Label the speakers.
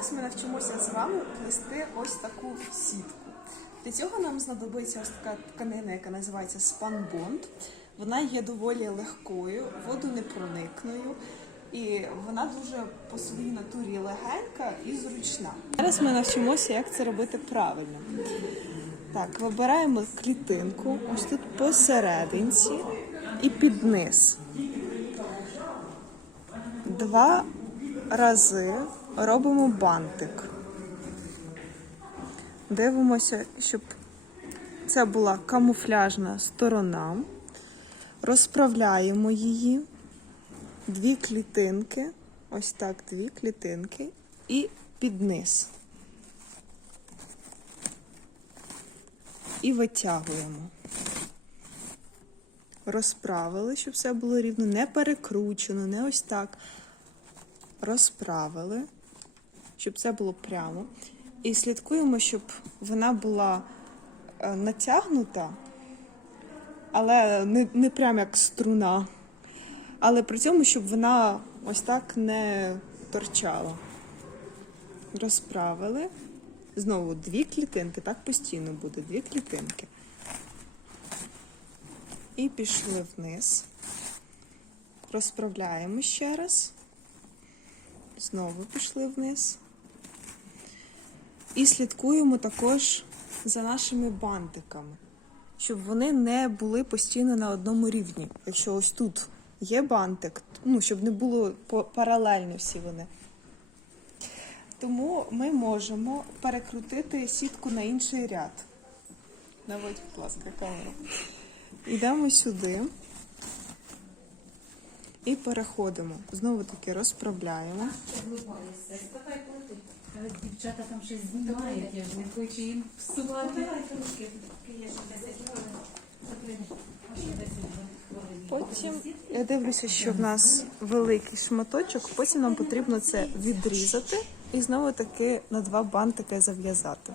Speaker 1: Зараз ми навчимося з вами плести ось таку сітку. Для цього нам знадобиться ось така тканина, яка називається спанбонд. Вона є доволі легкою, водонепроникною, і вона дуже по своїй натурі легенька і зручна. Зараз ми навчимося, як це робити правильно. Так, вибираємо клітинку ось тут посерединці і під низ. Два рази робимо бантик. Дивимося, щоб це була камуфляжна сторона. Розправляємо її. Дві клітинки. Ось так, дві клітинки. І під низ. І витягуємо. Розправили, щоб все було рівно, не перекручено, не ось так. Розправили, щоб це було прямо. І слідкуємо, щоб вона була е, натягнута, але не, не прям як струна. Але при цьому, щоб вона ось так не торчала. Розправили. Знову дві клітинки, так постійно буде, дві клітинки. І пішли вниз. Розправляємо ще раз. Знову пішли вниз. І слідкуємо також за нашими бантиками, щоб вони не були постійно на одному рівні. Якщо ось тут є бантик, ну, щоб не було паралельно всі вони. Тому ми можемо перекрутити сітку на інший ряд. Наводь, будь ласка, камеру. Йдемо сюди і переходимо. Знову таки розправляємо.
Speaker 2: Дівчата там щось знімають, я ж не хочу їм псувати.
Speaker 1: Потім я дивлюся, що в нас великий шматочок, потім нам потрібно це відрізати і знову таки на два бантики зав'язати.